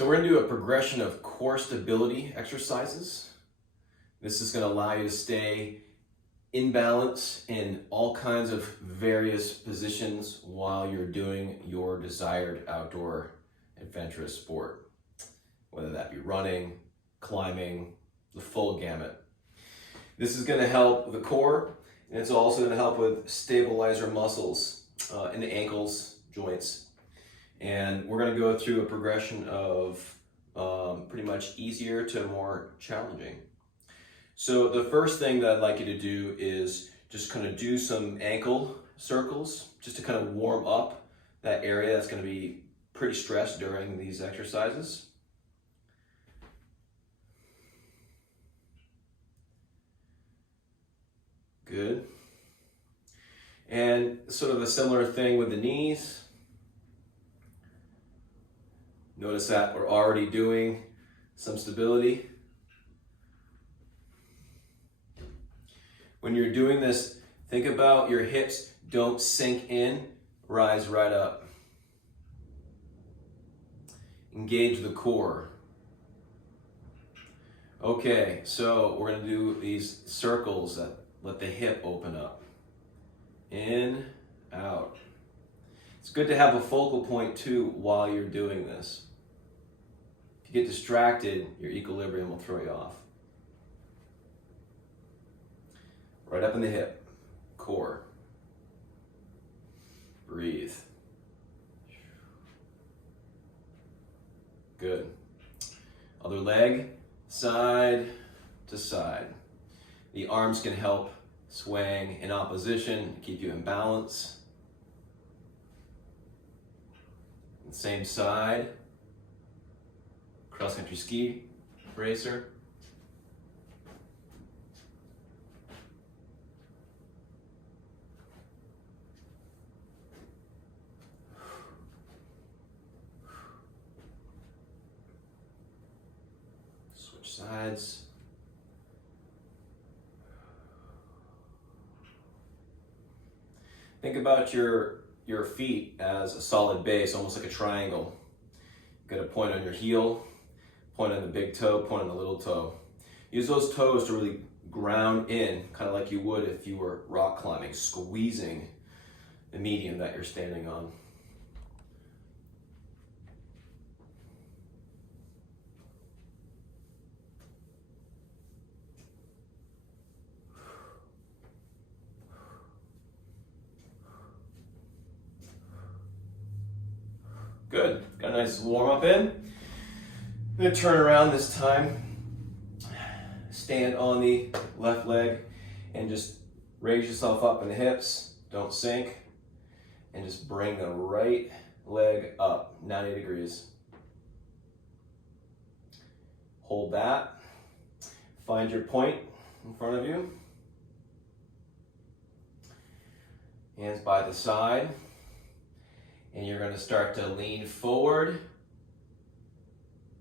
So we're going to do a progression of core stability exercises. This is going to allow you to stay in balance in all kinds of various positions while you're doing your desired outdoor adventurous sport, whether that be running, climbing, the full gamut. This is going to help the core, and it's also going to help with stabilizer muscles in the ankles, joints. And we're going to go through a progression of pretty much easier to more challenging. So the first thing that I'd like you to do is just kind of do some ankle circles, just to kind of warm up that area that's going to be pretty stressed during these exercises. Good. And sort of a similar thing with the knees. Notice that we're already doing some stability. When you're doing this, think about your hips don't sink in, rise right up. Engage the core. Okay, so we're going to do these circles that let the hip open up. In, out. It's good to have a focal point too while you're doing this. If you get distracted, your equilibrium will throw you off. Right up in the hip, core. Breathe. Good. Other leg, side to side. The arms can help swaying in opposition, keep you in balance. Same side. Cross-country ski racer. Switch sides. Think about your feet as a solid base, almost like a triangle. You've got a point on your heel, point on the big toe, point on the little toe. Use those toes to really ground in, kind of like you would if you were rock climbing, squeezing the medium that you're standing on. Good, got a nice warm up in. I'm gonna turn around this time. Stand on the left leg and just raise yourself up in the hips. Don't sink. And just bring the right leg up, 90 degrees. Hold that. Find your point in front of you. Hands by the side. And you're going to start to lean forward.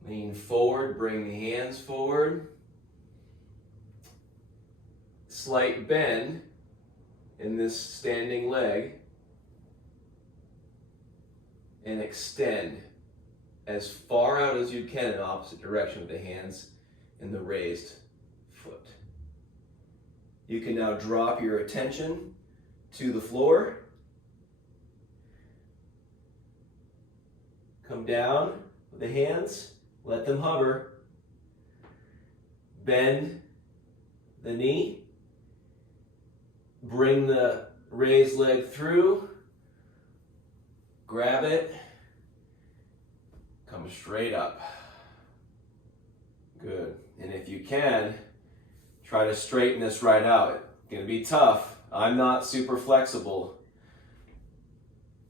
Lean forward, bring the hands forward. Slight bend in this standing leg. And extend as far out as you can in the opposite direction with the hands in the raised foot. You can now drop your attention to the floor. Come down with the hands, let them hover. Bend the knee. Bring the raised leg through. Grab it. Come straight up. Good. And if you can, try to straighten this right out. It's going to be tough. I'm not super flexible.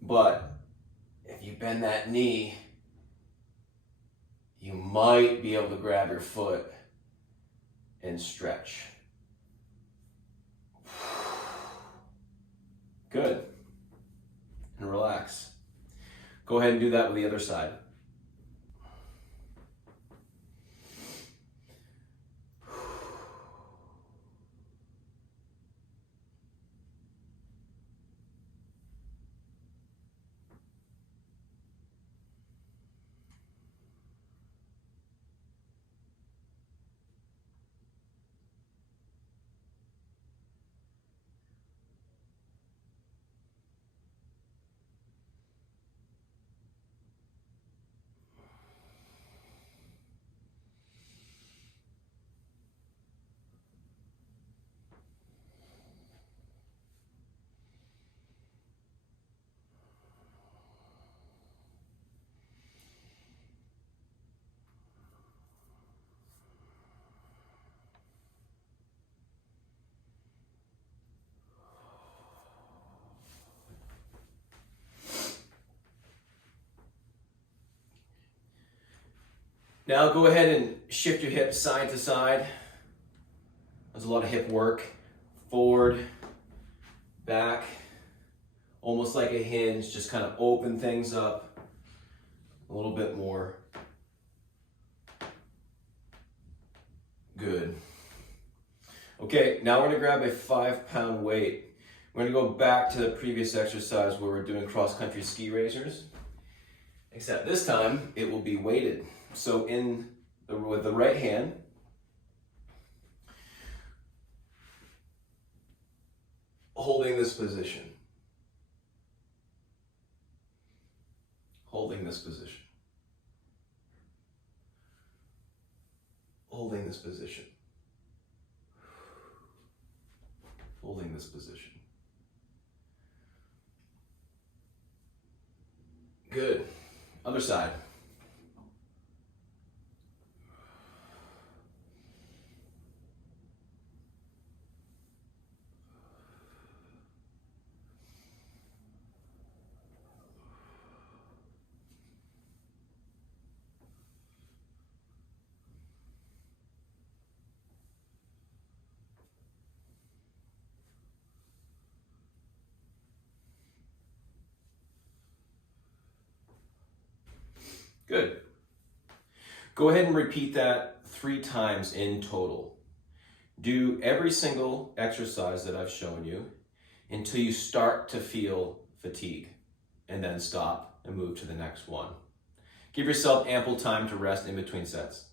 But if you bend that knee, you might be able to grab your foot and stretch. Good. And relax. Go ahead and do that with the other side. Now go ahead and shift your hips side to side. There's a lot of hip work. Forward, back, almost like a hinge. Just kind of open things up a little bit more. Good. Okay, now we're gonna grab a 5-pound weight. We're gonna go back to the previous exercise where we're doing cross-country ski raisers, except this time it will be weighted. So with the right hand, holding this position. Holding this position. Holding this position. Holding this position. Good. Other side. Good. Go ahead and repeat that 3 times in total. Do every single exercise that I've shown you until you start to feel fatigue, and then stop and move to the next one. Give yourself ample time to rest in between sets.